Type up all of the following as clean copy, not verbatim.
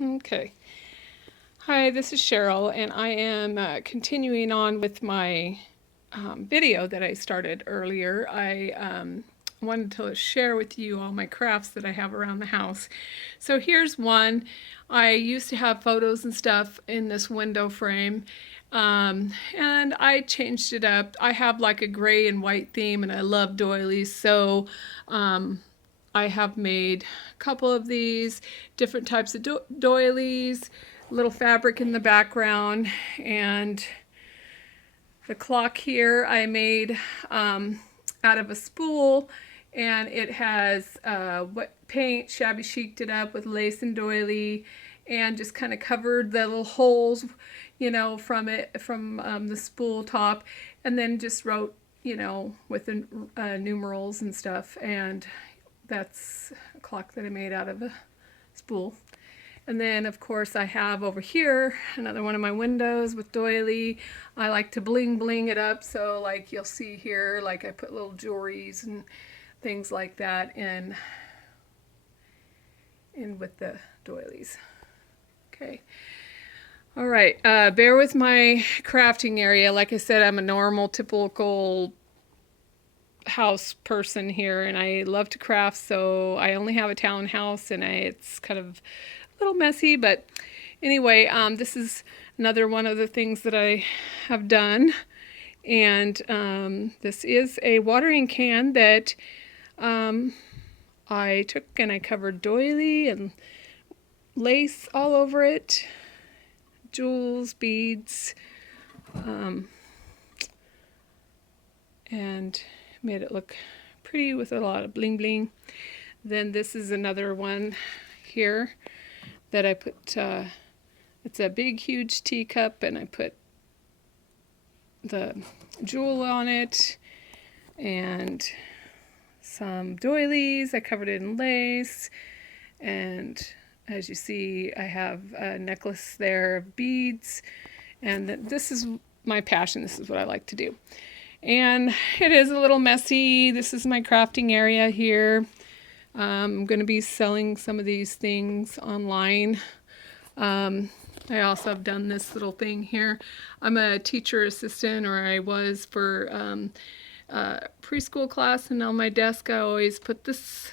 Okay. Hi, this is Cheryl, and I am continuing on with my video that I started earlier. I wanted to share with you all my crafts that I have around the house. So here's one. I used to have photos and stuff in this window frame, and I changed it up. I have like a gray and white theme, and I love doilies, so I have made a couple of these different types of doilies, little fabric in the background, and the clock here I made out of a spool, and it has wet paint, shabby chiced it up with lace and doily, and just kind of covered the little holes, from the spool top, and then just wrote, with the numerals and stuff, and that's a clock that I made out of a spool. And then, of course, I have over here another one of my windows with doily. I like to bling bling it up, so like you'll see here, like I put little jewelries and things like that in with the doilies. Okay. All right. Bear with my crafting area. Like I said, I'm a normal, typical house person here, and I love to craft, so I only have a townhouse, and it's kind of a little messy, but anyway, this is another one of the things that I have done, and this is a watering can that I took and I covered doily and lace all over it, jewels, beads, and made it look pretty with a lot of bling bling. Then this is another one here that I put, it's a big huge teacup, and I put the jewel on it and some doilies. I covered it in lace, and as you see, I have a necklace there of beads, and this is my passion. This is what I like to do. And it is a little messy. This is my crafting area here. I'm going to be selling some of these things online. I also have done this little thing here. I'm a teacher assistant, or I was, for preschool class, and on my desk I always put this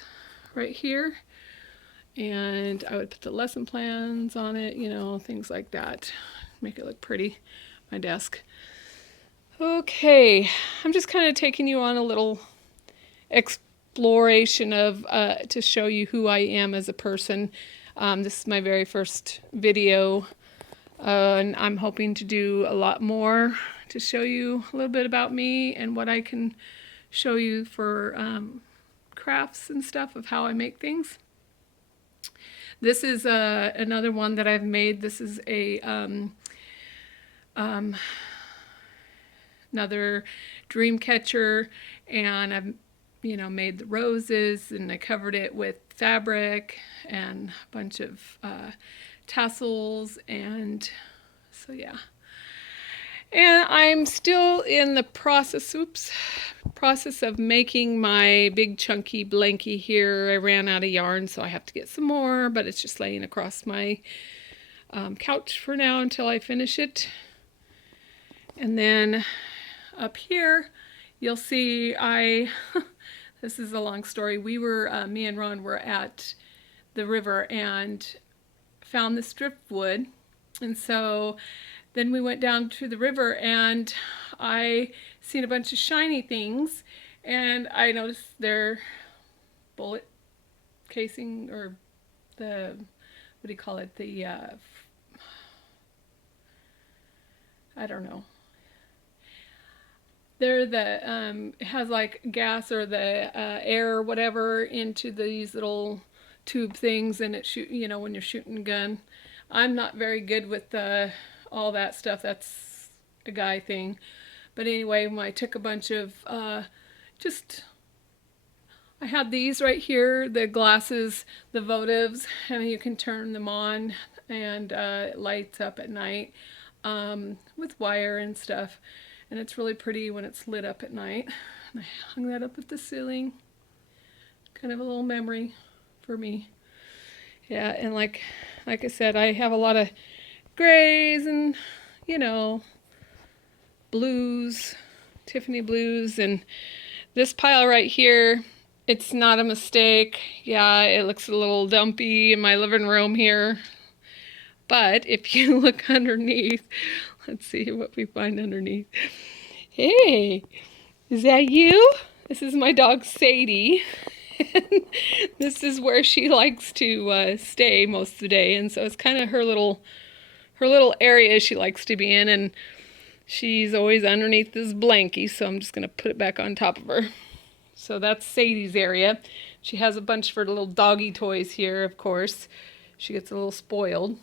right here, and I would put the lesson plans on it, things like that. Make it look pretty, my desk. Okay, I'm just kind of taking you on a little exploration of to show you who I am as a person. This is my very first video, and I'm hoping to do a lot more to show you a little bit about me and what I can show you for crafts and stuff of how I make things. This is another one that I've made. This is a another dream catcher, and I've made the roses, and I covered it with fabric and a bunch of tassels, and so yeah. And I'm still in the process of making my big chunky blankie here. I ran out of yarn, so I have to get some more, but it's just laying across my couch for now until I finish it. And then up here, you'll see this is a long story. We were, me and Ron were at the river and found this driftwood. And so then we went down to the river, and I seen a bunch of shiny things, and I noticed their bullet casing, or the, what do you call it? The, I don't know. They're the, it has like gas or the air or whatever into these little tube things, and it shoot, when you're shooting a gun. I'm not very good with all that stuff. That's a guy thing. But anyway, I took a bunch of I had these right here, the glasses, the votives, and you can turn them on, and it lights up at night with wire and stuff. And it's really pretty when it's lit up at night. And I hung that up at the ceiling. Kind of a little memory for me. Yeah, and like like I said, I have a lot of grays and, you know, blues, Tiffany blues, and this pile right here, it's not a mistake. Yeah, it looks a little dumpy in my living room here. But if you look underneath, let's see what we find underneath. Hey, is that you? This is my dog Sadie. This is where she likes to stay most of the day, and so it's kind of her little area she likes to be in, and she's always underneath this blankie, so I'm just going to put it back on top of her. So that's Sadie's area. She has a bunch of her little doggy toys here, of course. She gets a little spoiled.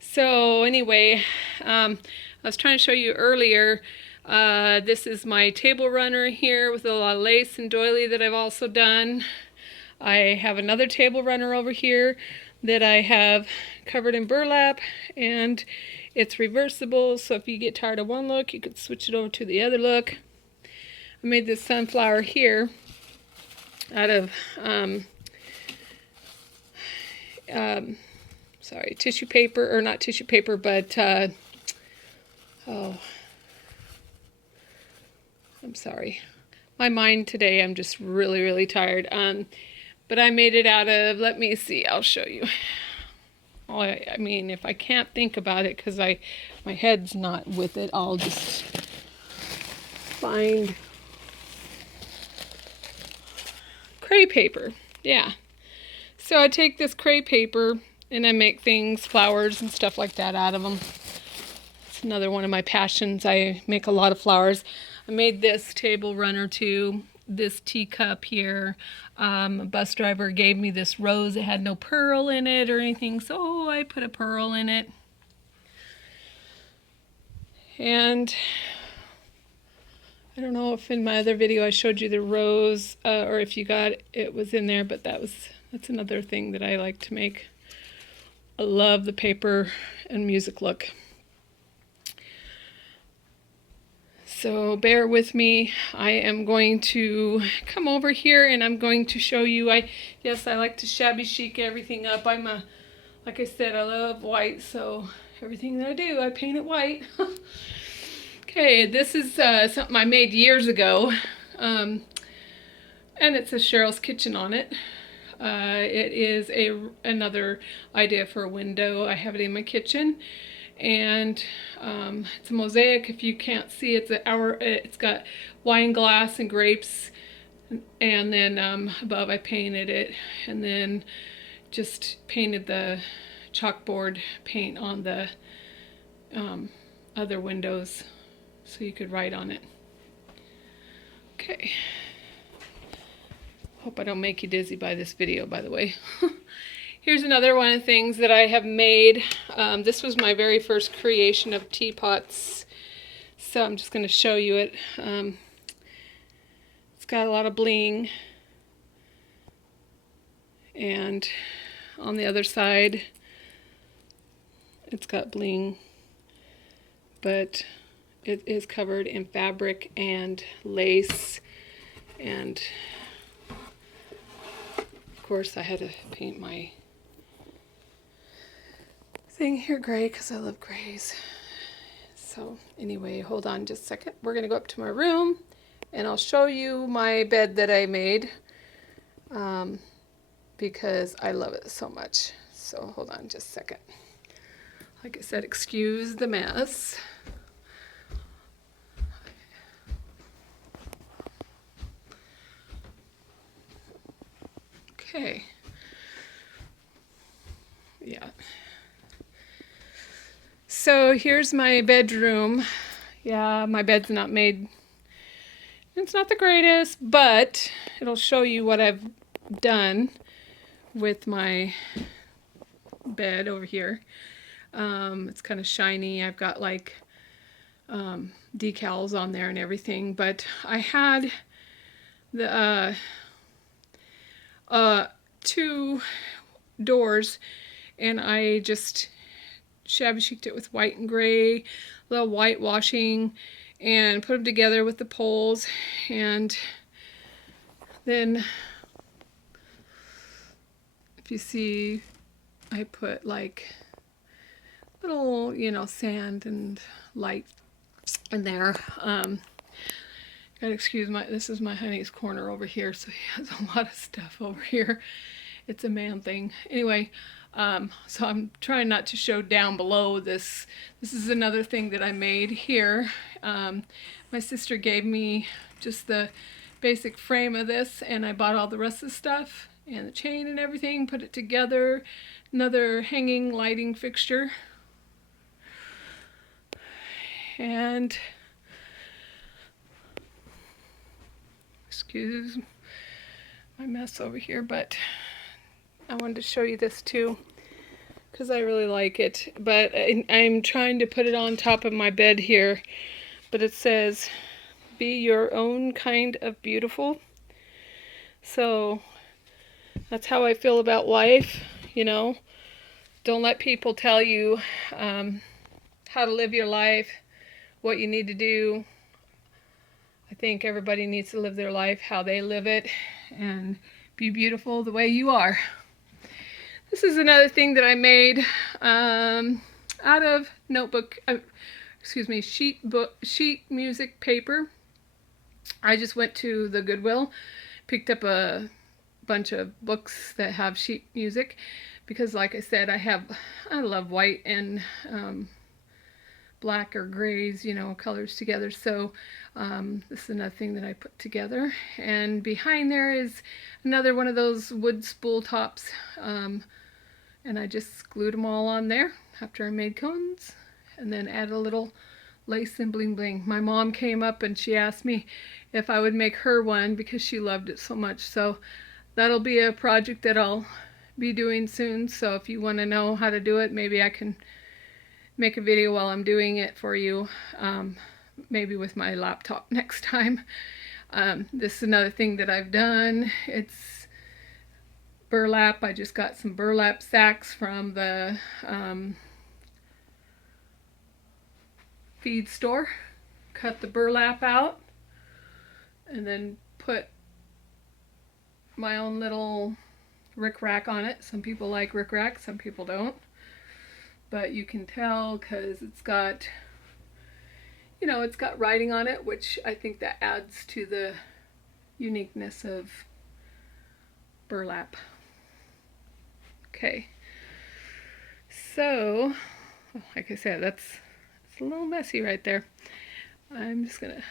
So anyway, I was trying to show you earlier, this is my table runner here with a lot of lace and doily that I've also done. I have another table runner over here that I have covered in burlap, and it's reversible, so if you get tired of one look, you could switch it over to the other look. I made this sunflower here out of sorry, tissue paper, or not tissue paper, but oh, I'm sorry. My mind today, I'm just really tired. But I made it out of, let me see, I'll show you. Oh, I mean, if I can't think about it because my head's not with it, I'll just find crepe paper. Yeah. So I take this crepe paper and I make things, flowers and stuff like that out of them. It's another one of my passions. I make a lot of flowers. I made this table runner too. This teacup here. A bus driver gave me this rose. It had no pearl in it or anything, so I put a pearl in it. And I don't know if in my other video I showed you the rose, or if you got it was in there, but that's another thing that I like to make. I love the paper and music look. So bear with me. I am going to come over here and I'm going to show you. Yes, I like to shabby chic everything up. Like I said, I love white, so everything that I do, I paint it white. Okay, this is something I made years ago, and it says Cheryl's Kitchen on it. It is another idea for a window. I have it in my kitchen, and it's a mosaic. If you can't see, it's got wine glass and grapes, and then above I painted it, and then just painted the chalkboard paint on the other windows so you could write on it. Okay. Hope I don't make you dizzy by this video, by the way. Here's another one of the things that I have made. This was my very first creation of teapots, so I'm just going to show you it. It's got a lot of bling, and on the other side it's got bling, but it is covered in fabric and lace, and of course I had to paint my thing here gray because I love grays. So anyway, hold on just a second. We're going to go up to my room and I'll show you my bed that I made because I love it so much. So hold on just a second. Like I said, excuse the mess. Okay. Yeah. So here's my bedroom. Yeah, my bed's not made, it's not the greatest, but it'll show you what I've done with my bed over here. It's kind of shiny. I've got like decals on there and everything, but I had the two doors, and I just shabby chiced it with white and gray, a little whitewashing, and put them together with the poles. And then if you see, I put like little, you know, sand and light in there. Gotta excuse this is my honey's corner over here, so he has a lot of stuff over here. It's a man thing. Anyway, so I'm trying not to show down below this. This is another thing that I made here. My sister gave me just the basic frame of this, and I bought all the rest of the stuff and the chain and everything, put it together. Another hanging lighting fixture. And excuse my mess over here, but I wanted to show you this too because I really like it. But I'm trying to put it on top of my bed here, but it says be your own kind of beautiful. So that's how I feel about life, you know. Don't let people tell you how to live your life, what you need to do. I think everybody needs to live their life how they live it and be beautiful the way you are. This is another thing that I made out of sheet music paper. I just went to the Goodwill, picked up a bunch of books that have sheet music because, like I said, I love white and black or grays, you know, colors together. So this is another thing that I put together. And behind there is another one of those wood spool tops. And I just glued them all on there after I made cones, and then add a little lace and bling bling. My mom came up and she asked me if I would make her one because she loved it so much. So that'll be a project that I'll be doing soon. So if you want to know how to do it, maybe I can make a video while I'm doing it for you, maybe with my laptop next time. This is another thing that I've done. It's burlap. I just got some burlap sacks from the feed store. Cut the burlap out and then put my own little rickrack on it. Some people like rickrack, some people don't. But you can tell because it's got, you know, it's got writing on it, which I think that adds to the uniqueness of burlap. Okay, so like I said, it's a little messy right there. I'm just gonna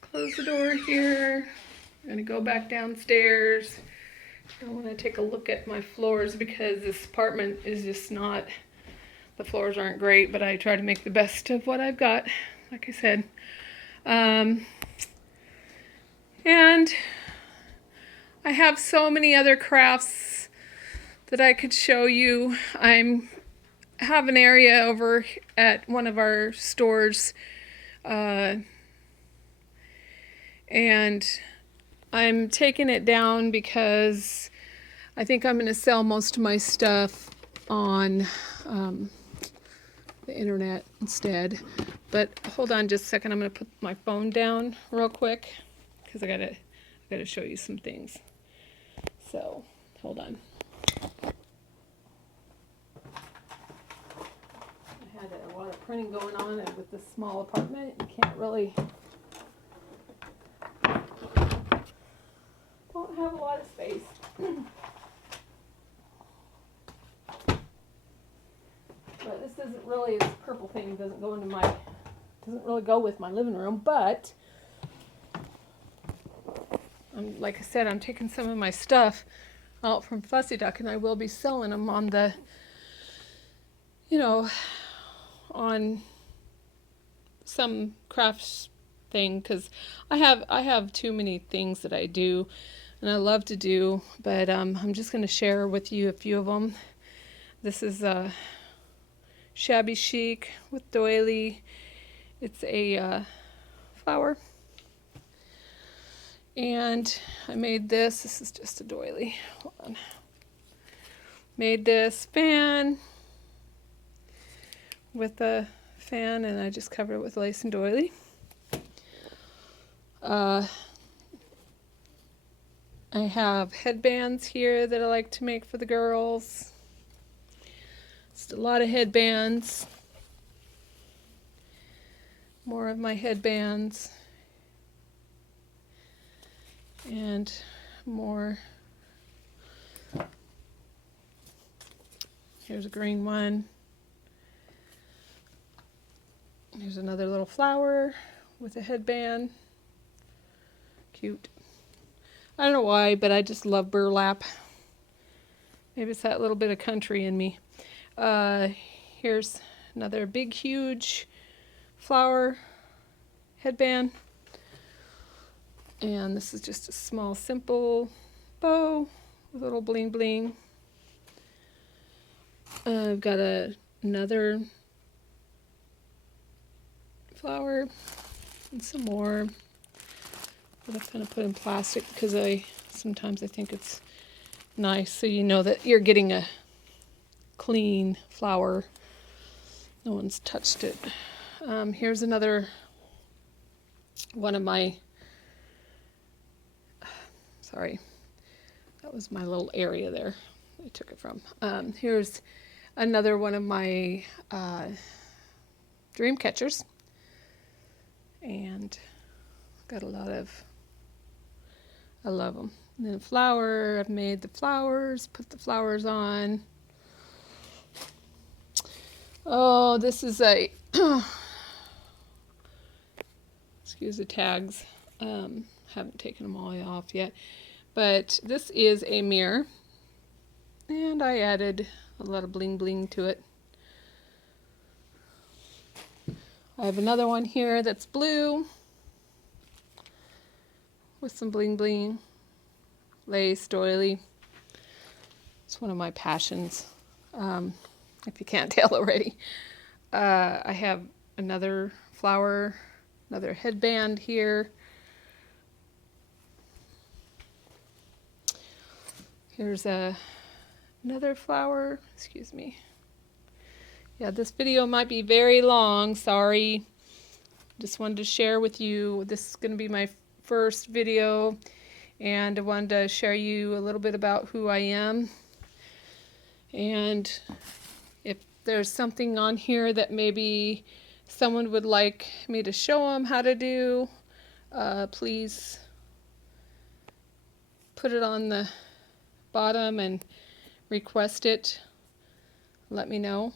close the door here. I'm gonna go back downstairs. I want to take a look at my floors because this apartment is just not, the floors aren't great, but I try to make the best of what I've got, like I said. And I have so many other crafts that I could show you. I have an area over at one of our stores, and I'm taking it down because I think I'm going to sell most of my stuff on the internet instead. But hold on just a second. I'm going to put my phone down real quick because I gotta show you some things. So hold on. I had a lot of printing going on, and with this small apartment, you can't really. Don't have a lot of space. But this isn't really, this purple thing doesn't really go with my living room, but like I said, I'm taking some of my stuff out from Fussy Duck, and I will be selling them on the, you know, on some crafts thing, because I have too many things that I do and I love to do, but I'm just going to share with you a few of them. This is a shabby chic with doily. It's a flower, and I made this. This is just a doily. Hold on. Made this fan with a fan, and I just covered it with lace and doily. I have headbands here that I like to make for the girls. Just a lot of headbands. More of my headbands. And more. Here's a green one. Here's another little flower with a headband. Cute. I don't know why, but I just love burlap. Maybe it's that little bit of country in me. Here's another big, huge flower headband. And this is just a small, simple bow with a little bling bling. I've got another flower and some more that I kind of put in plastic because sometimes I think it's nice so you know that you're getting a clean flower. No one's touched it. Here's another one of my, sorry, that was my little area there I took it from. Here's another one of my dream catchers. And got a lot of, I love them. And then a flower, I've made the flowers, put the flowers on. Oh, this is a, excuse the tags, haven't taken them all off yet. But this is a mirror. And I added a lot of bling bling to it. I have another one here that's blue with some bling bling, lace, doily. It's one of my passions, if you can't tell already. I have another flower, another headband here. Here's another flower, excuse me. Yeah, this video might be very long, sorry. Just wanted to share with you, this is going to be my first video, and I wanted to share you a little bit about who I am. And if there's something on here that maybe someone would like me to show them how to do, please put it on the bottom and request it. Let me know.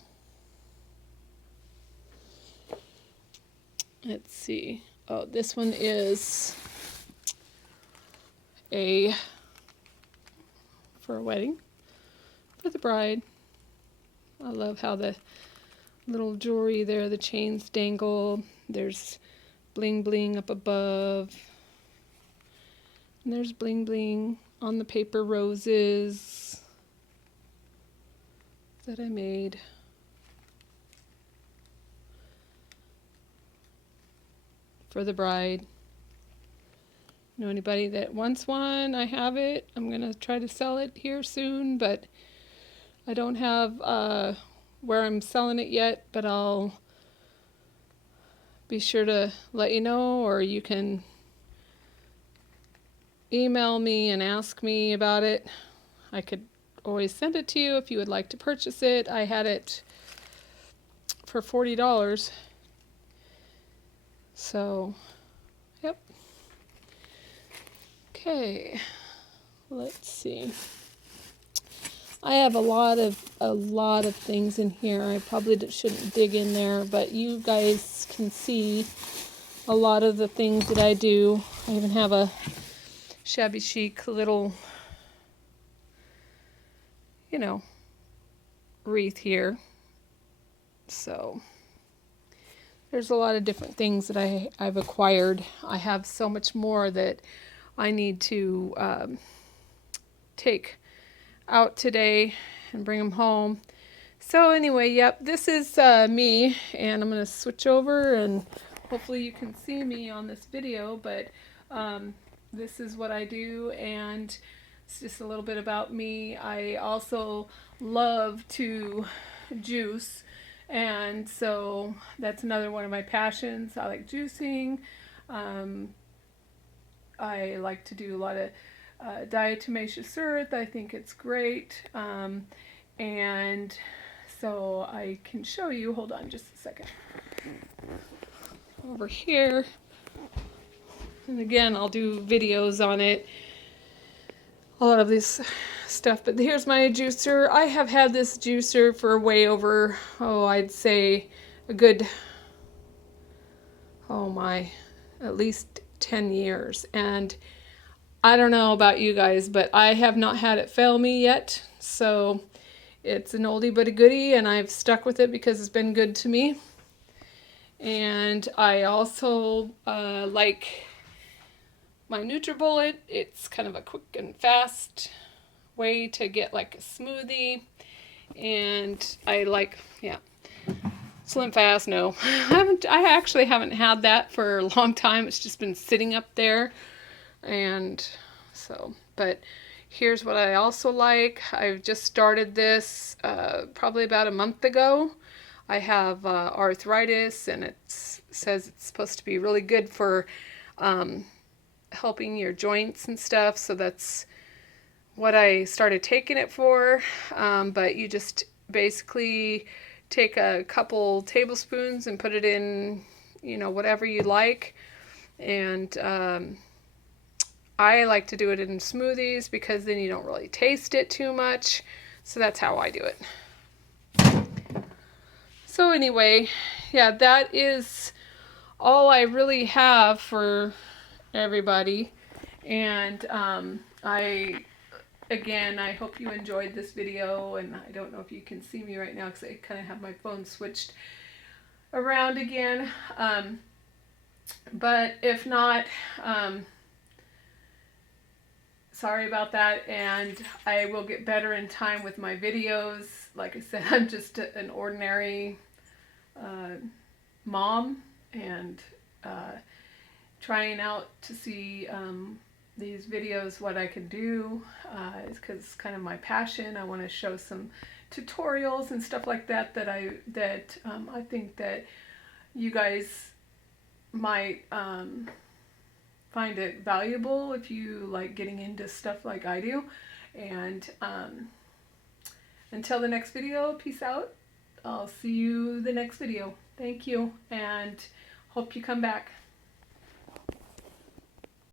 Let's see. Oh, this one is for a wedding for the bride. I love how the little jewelry there, the chains dangle. There's bling bling up above. And there's bling bling on the paper roses that I made. For the bride. You know, anybody that wants one, I have it. I'm going to try to sell it here soon, but I don't have where I'm selling it yet, but I'll be sure to let you know, or you can email me and ask me about it. I could always send it to you if you would like to purchase it. I had it for $40. So, yep. Okay, let's see. I have a lot of things in here. I probably shouldn't dig in there, but you guys can see a lot of the things that I do. I even have a shabby chic little, you know, wreath here. So there's a lot of different things that I've acquired. I have so much more that I need to take out today and bring them home. So anyway, yep, this is me, and I'm going to switch over and hopefully you can see me on this video, but this is what I do, and it's just a little bit about me. I also love to juice, and so that's another one of my passions. I like juicing. I like to do a lot of diatomaceous earth. I think it's great. And so I can show you. Hold on just a second. Over here, and again, I'll do videos on it, a lot of this stuff, but here's my juicer. I have had this juicer for way over, I'd say a good, at least 10 years. And I don't know about you guys, but I have not had it fail me yet. So it's an oldie but a goodie, and I've stuck with it because it's been good to me. And I also like my NutriBullet. It's kind of a quick and fast way to get like a smoothie. And I like, Slim Fast, no. I actually haven't had that for a long time. It's just been sitting up there. And so, but here's what I also like. I've just started this probably about a month ago. I have arthritis, and it says it's supposed to be really good for helping your joints and stuff. So that's what I started taking it for. But you just basically take a couple tablespoons and put it in, whatever you like. And I like to do it in smoothies because then you don't really taste it too much. So that's how I do it. So anyway, that is all I really have for everybody. And I hope you enjoyed this video, and I don't know if you can see me right now because I kind of have my phone switched around again. But if not, sorry about that, and I will get better in time with my videos. Like I said, I'm just an ordinary mom, and trying out to see these videos what I can do is because it's kind of my passion. I want to show some tutorials and stuff like that that I think that you guys might find it valuable if you like getting into stuff like I do. And until the next video, peace out. I'll see you the next video. Thank you, and hope you come back.